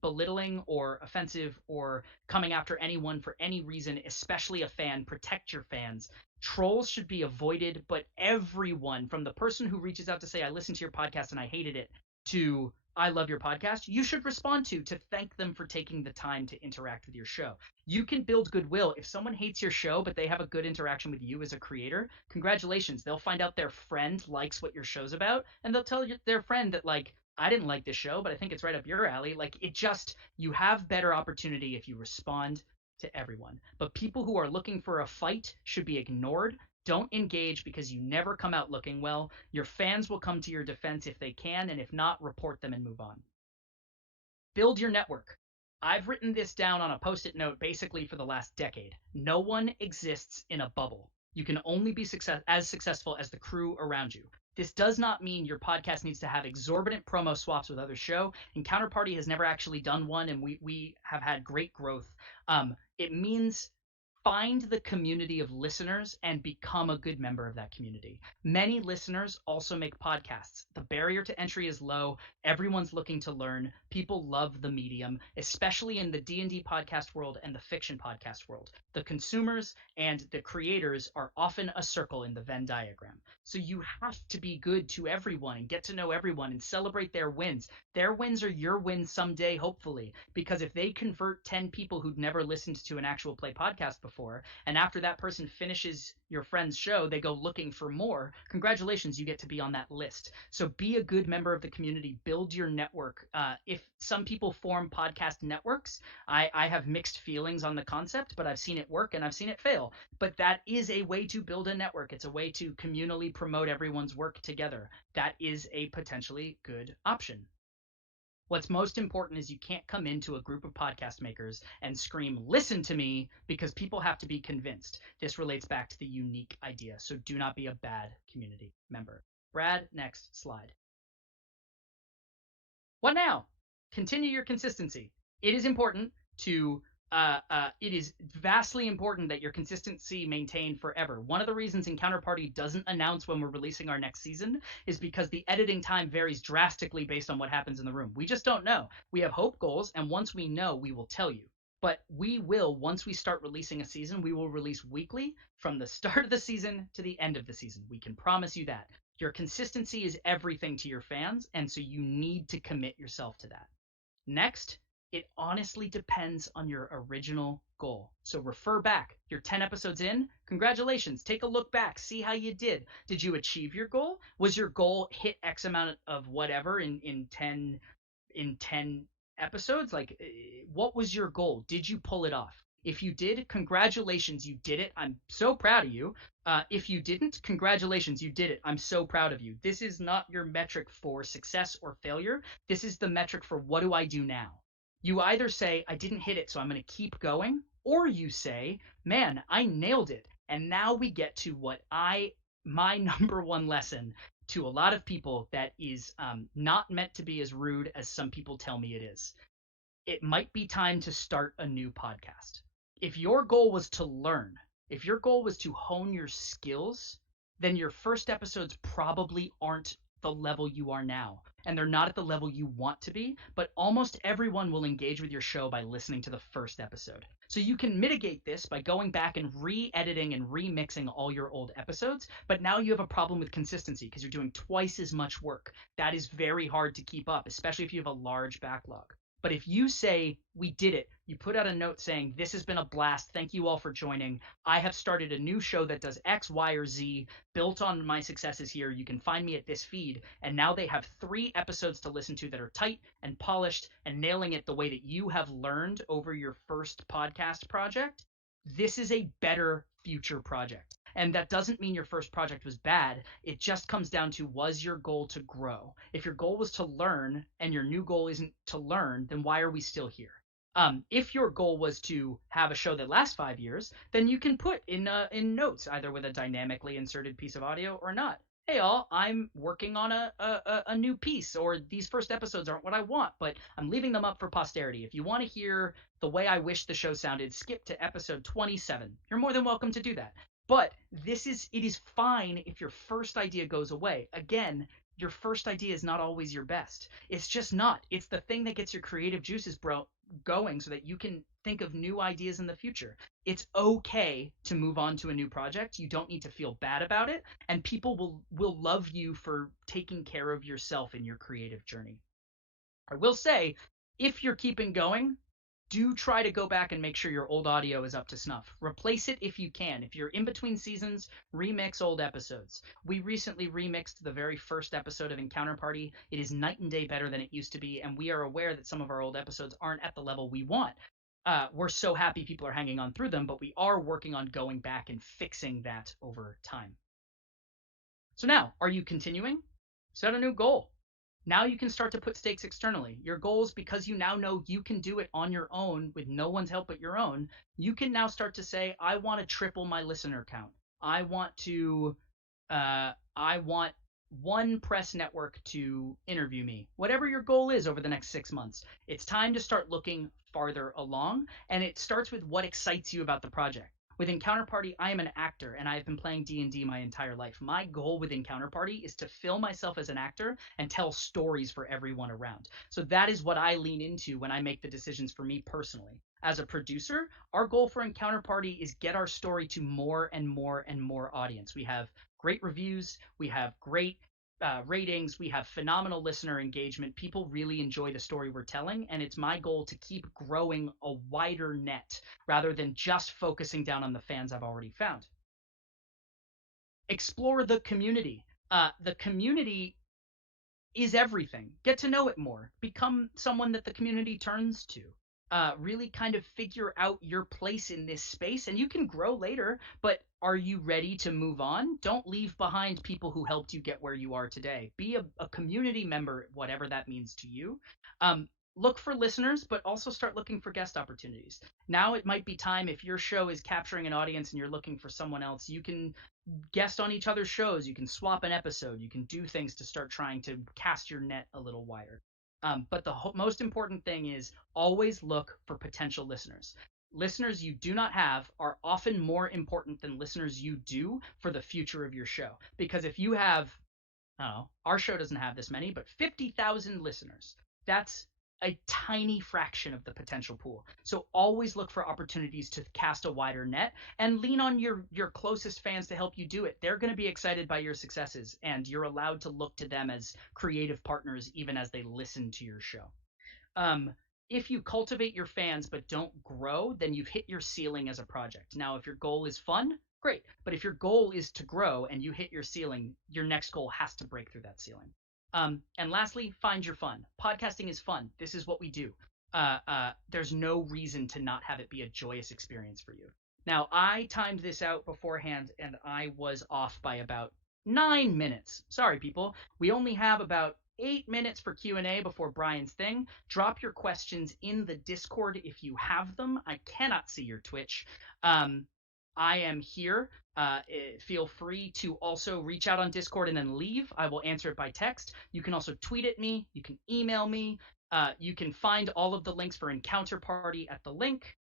belittling or offensive or coming after anyone for any reason, especially a fan. Protect your fans. Trolls should be avoided, but everyone, from the person who reaches out to say, I listened to your podcast and I hated it, to I love your podcast, you should respond to thank them for taking the time to interact with your show. You can build goodwill. If someone hates your show, but they have a good interaction with you as a creator, congratulations. They'll find out their friend likes what your show's about, and they'll tell their friend that, like, I didn't like this show, but I think it's right up your alley. Like, you have better opportunity if you respond to everyone. But people who are looking for a fight should be ignored. Don't engage because you never come out looking well. Your fans will come to your defense if they can, and if not, report them and move on. Build your network. I've written this down on a post-it note basically for the last decade. No one exists in a bubble. You can only be as successful as the crew around you. This does not mean your podcast needs to have exorbitant promo swaps with other show. And Counterparty has never actually done one, and we have had great growth. It means find the community of listeners and become a good member of that community. Many listeners also make podcasts. The barrier to entry is low. Everyone's looking to learn. People love the medium, especially in the D&D podcast world and the fiction podcast world. The consumers and the creators are often a circle in the Venn diagram. So you have to be good to everyone and get to know everyone and celebrate their wins. Their wins are your wins someday, hopefully, because if they convert 10 people who'd never listened to an actual play podcast before, and after that person finishes your friend's show, they go looking for more, congratulations, you get to be on that list. So be a good member of the community, build your network. If some people form podcast networks, I have mixed feelings on the concept, but I've seen it work and I've seen it fail. But that is a way to build a network. It's a way to communally promote everyone's work together. That is a potentially good option. What's most important is you can't come into a group of podcast makers and scream, listen to me, because people have to be convinced. This relates back to the unique idea. So do not be a bad community member. Brad, next slide. What now? Continue your consistency. It is important to it is vastly important that your consistency maintain forever. One of the reasons Encounterparty doesn't announce when we're releasing our next season is because the editing time varies drastically based on what happens in the room. We just don't know. We have hope goals, and once we know, we will tell you. But we will, once we start releasing a season, we will release weekly from the start of the season to the end of the season. We can promise you that. Your consistency is everything to your fans, and so you need to commit yourself to that. Next, it honestly depends on your original goal. So refer back. You're 10 episodes in. Congratulations. Take a look back. See how you did. Did you achieve your goal? Was your goal hit X amount of whatever in 10 episodes? Like, what was your goal? Did you pull it off? If you did, congratulations, you did it. I'm so proud of you. If you didn't, congratulations, you did it. I'm so proud of you. This is not your metric for success or failure. This is the metric for what do I do now? You either say, I didn't hit it, so I'm going to keep going, or you say, man, I nailed it. And now we get to my number one lesson to a lot of people that is not meant to be as rude as some people tell me it is. It might be time to start a new podcast. If your goal was to learn, if your goal was to hone your skills, then your first episodes probably aren't the level you are now. And they're not at the level you want to be, but almost everyone will engage with your show by listening to the first episode. So you can mitigate this by going back and re-editing and remixing all your old episodes, but now you have a problem with consistency because you're doing twice as much work. That is very hard to keep up, especially if you have a large backlog. But if you say, we did it, you put out a note saying, this has been a blast, thank you all for joining. I have started a new show that does X, Y, or Z, built on my successes here. You can find me at this feed. And now they have 3 episodes to listen to that are tight and polished and nailing it the way that you have learned over your first podcast project. This is a better future project. And that doesn't mean your first project was bad. It just comes down to, was your goal to grow? If your goal was to learn and your new goal isn't to learn, then why are we still here? If your goal was to have a show that lasts 5 years, then you can put in notes, either with a dynamically inserted piece of audio or not. hey all, I'm working on a new piece, or these first episodes aren't what I want, but I'm leaving them up for posterity. If you want to hear the way I wish the show sounded, skip to episode 27. You're more than welcome to do that. But it is fine if your first idea goes away. Again, your first idea is not always your best. It's just not. It's the thing that gets your creative juices going so that you can think of new ideas in the future. It's okay to move on to a new project. You don't need to feel bad about it, and people will love you for taking care of yourself in your creative journey. I will say, if you're keeping going, do try to go back and make sure your old audio is up to snuff. Replace it if you can. If you're in between seasons, remix old episodes. We recently remixed the very first episode of Encounter Party. It is night and day better than it used to be, and we are aware that some of our old episodes aren't at the level we want. We're so happy people are hanging on through them, but we are working on going back and fixing that over time. So now, are you continuing? Set a new goal. Now you can start to put stakes externally. Your goals, because you now know you can do it on your own with no one's help but your own, you can now start to say, I want to triple my listener count. I want one press network to interview me. Whatever your goal is over the next 6 months, it's time to start looking farther along, and it starts with what excites you about the project. With Encounter Party, I am an actor, and I have been playing D&D my entire life. My goal with Encounter Party is to fill myself as an actor and tell stories for everyone around. So that is what I lean into when I make the decisions for me personally. As a producer, our goal for Encounter Party is get our story to more and more and more audience. We have great reviews, we have great ratings, we have phenomenal listener engagement. People really enjoy the story we're telling, and it's my goal to keep growing a wider net rather than just focusing down on the fans I've already found. Explore the community. The community is everything. Get to know it more. Become someone that the community turns to. Really kind of figure out your place in this space, and you can grow later, but are you ready to move on? Don't leave behind people who helped you get where you are today. Be a community member, whatever that means to you. Look for listeners, but also start looking for guest opportunities. Now it might be time, if your show is capturing an audience and you're looking for someone else, you can guest on each other's shows, you can swap an episode, you can do things to start trying to cast your net a little wider. But the most important thing is always look for potential listeners. Listeners you do not have are often more important than listeners you do for the future of your show. Because if you have, I don't know, our show doesn't have this many, but 50,000 listeners, that's a tiny fraction of the potential pool. So always look for opportunities to cast a wider net and lean on your closest fans to help you do it. They're going to be excited by your successes, and you're allowed to look to them as creative partners even as they listen to your show. If you cultivate your fans but don't grow, then you've hit your ceiling as a project. Now, if your goal is fun, great. But if your goal is to grow and you hit your ceiling, your next goal has to break through that ceiling. And lastly, find your fun. Podcasting is fun. This is what we do. There's no reason to not have it be a joyous experience for you. Now, I timed this out beforehand, and I was off by about 9 minutes. Sorry, people. We only have about 8 minutes for Q&A before Brian's thing. Drop your questions in the Discord if you have them. I cannot see your Twitch. I am here. Feel free to also reach out on Discord and then leave. I will answer it by text. You can also tweet at me. You can email me. You can find all of the links for Encounter Party at the link.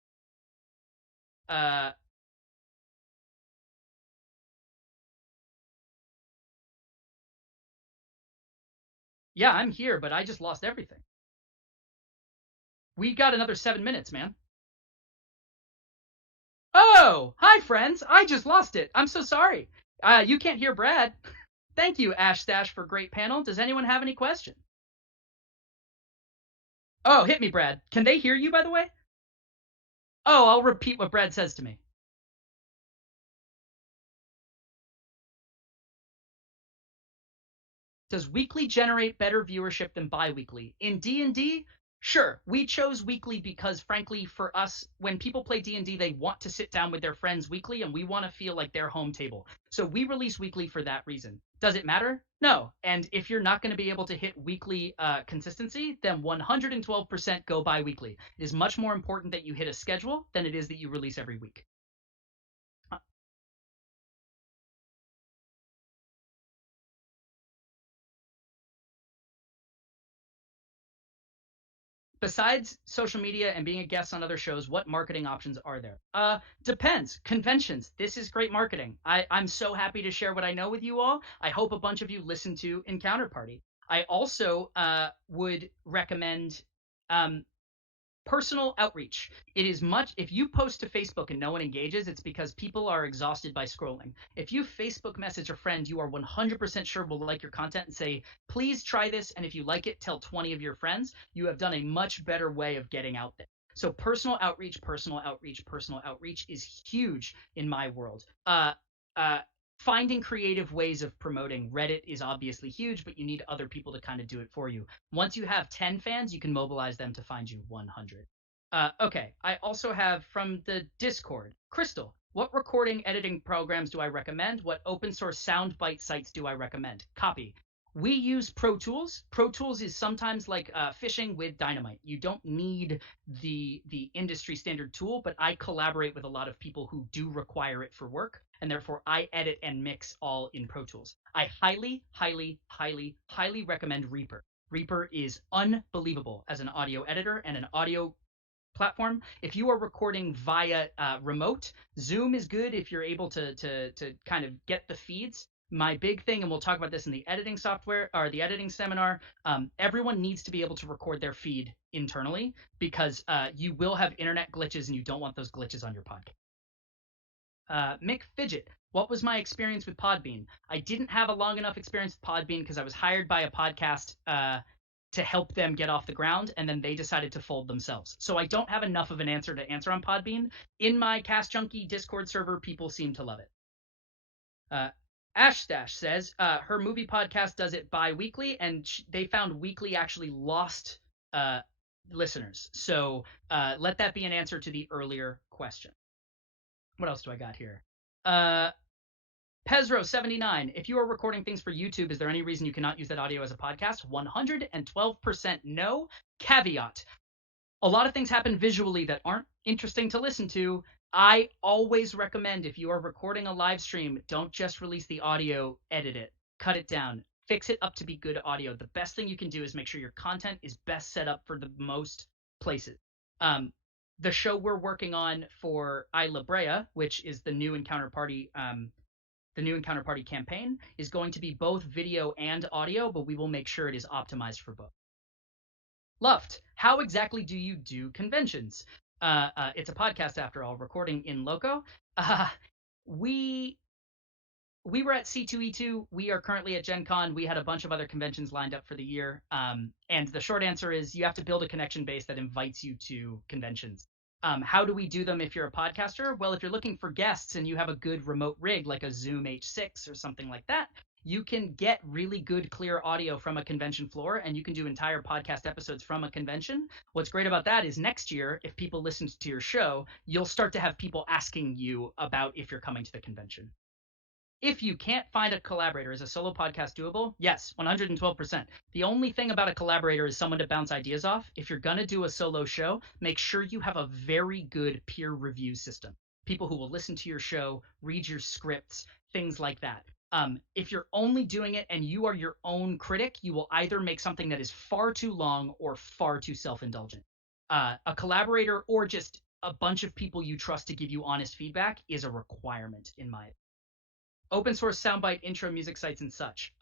Yeah, I'm here, but I just lost everything. We got another 7 minutes, man. Oh, hi, friends. I just lost it. I'm so sorry. You can't hear Brad. Thank you, Ash Stash, for great panel. Does anyone have any question? Oh, hit me, Brad. Can they hear you, by the way? Oh, I'll repeat what Brad says to me. Does weekly generate better viewership than bi-weekly? In D&D, sure. We chose weekly because, frankly, for us, when people play D&D, they want to sit down with their friends weekly, and we want to feel like their home table. So we release weekly for that reason. Does it matter? No. And if you're not going to be able to hit weekly consistency, then 112% go bi-weekly. It is much more important that you hit a schedule than it is that you release every week. Besides social media and being a guest on other shows, what marketing options are there? Depends. Conventions. This is great marketing. I'm so happy to share what I know with you all. I hope a bunch of you listen to Encounter Party. I also would recommend um, personal outreach. It is much, if you post to Facebook and no one engages, it's because people are exhausted by scrolling. If you Facebook message a friend you are 100% sure will like your content and say, please try this, and if you like it, tell 20 of your friends, you have done a much better way of getting out there. So personal outreach, personal outreach, personal outreach is huge in my world. Uh, Finding creative ways of promoting. Reddit is obviously huge, but you need other people to kind of do it for you. Once you have 10 fans, you can mobilize them to find you 100. Okay, I also have from the Discord, Crystal, what recording editing programs do I recommend? What open source soundbite sites do I recommend? Copy. We use Pro Tools. Pro Tools is sometimes like fishing with dynamite. You don't need the industry standard tool, but I collaborate with a lot of people who do require it for work, and therefore I edit and mix all in Pro Tools. I highly, highly, highly, highly recommend Reaper. Reaper is unbelievable as an audio editor and an audio platform. If you are recording via remote, Zoom is good if you're able to kind of get the feeds. My big thing, and we'll talk about this in the editing software or the editing seminar, everyone needs to be able to record their feed internally because you will have internet glitches and you don't want those glitches on your podcast. Mick Fidget, what was my experience with Podbean? I didn't have a long enough experience with Podbean because I was hired by a podcast to help them get off the ground, and then they decided to fold themselves. So I don't have enough of an answer to answer on Podbean. In my Cast Junkie Discord server, people seem to love it. Ashstash says her movie podcast does it bi-weekly, and they found weekly actually lost listeners. So let that be an answer to the earlier question. What else do I got here? Pezro79, if you are recording things for YouTube, is there any reason you cannot use that audio as a podcast? 112% no. Caveat. A lot of things happen visually that aren't interesting to listen to. I always recommend if you are recording a live stream, don't just release the audio, edit it, cut it down, fix it up to be good audio. The best thing you can do is make sure your content is best set up for the most places. The show we're working on for Isla Brea, which is the new Encounter Party campaign, is going to be both video and audio, but we will make sure it is optimized for both. Luft, how exactly do you do conventions? It's a podcast after all, recording in loco. We were at C2E2. We are currently at Gen Con. We had a bunch of other conventions lined up for the year. And the short answer is you have to build a connection base that invites you to conventions. How do we do them if you're a podcaster? Well, if you're looking for guests and you have a good remote rig like a Zoom H6 or something like that, you can get really good, clear audio from a convention floor, and you can do entire podcast episodes from a convention. What's great about that is next year, if people listened to your show, you'll start to have people asking you about if you're coming to the convention. If you can't find a collaborator, is a solo podcast doable? Yes, 112%. The only thing about a collaborator is someone to bounce ideas off. If you're going to do a solo show, make sure you have a very good peer review system. People who will listen to your show, read your scripts, things like that. If you're only doing it and you are your own critic, you will either make something that is far too long or far too self-indulgent. A collaborator or just a bunch of people you trust to give you honest feedback is a requirement in my opinion. Open source soundbite intro music sites and such.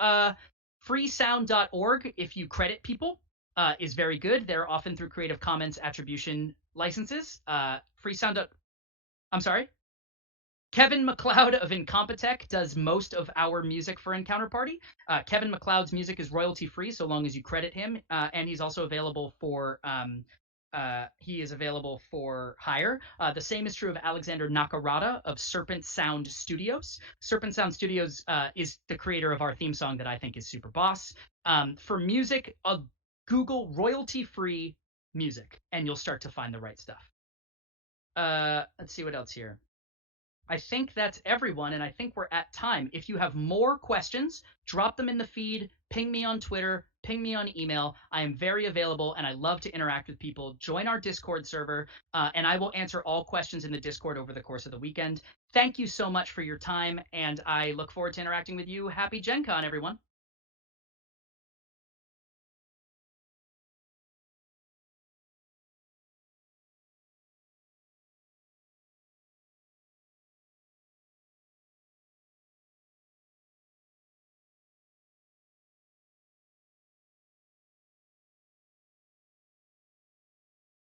Freesound.org, if you credit people, is very good. They're often through Creative Commons attribution licenses. I'm sorry? Kevin MacLeod of Incompetech does most of our music for Encounter Party. Kevin MacLeod's music is royalty free so long as you credit him, and he's also available for hire. The same is true of Alexander Nakarada of Serpent Sound Studios. Serpent Sound Studios is the creator of our theme song that I think is super boss. For music, Google royalty-free music, and you'll start to find the right stuff. Let's see what else here. I think that's everyone, and I think we're at time. If you have more questions, drop them in the feed, ping me on Twitter, ping me on email. I am very available, and I love to interact with people. Join our Discord server, and I will answer all questions in the Discord over the course of the weekend. Thank you so much for your time, and I look forward to interacting with you. Happy Gen Con, everyone.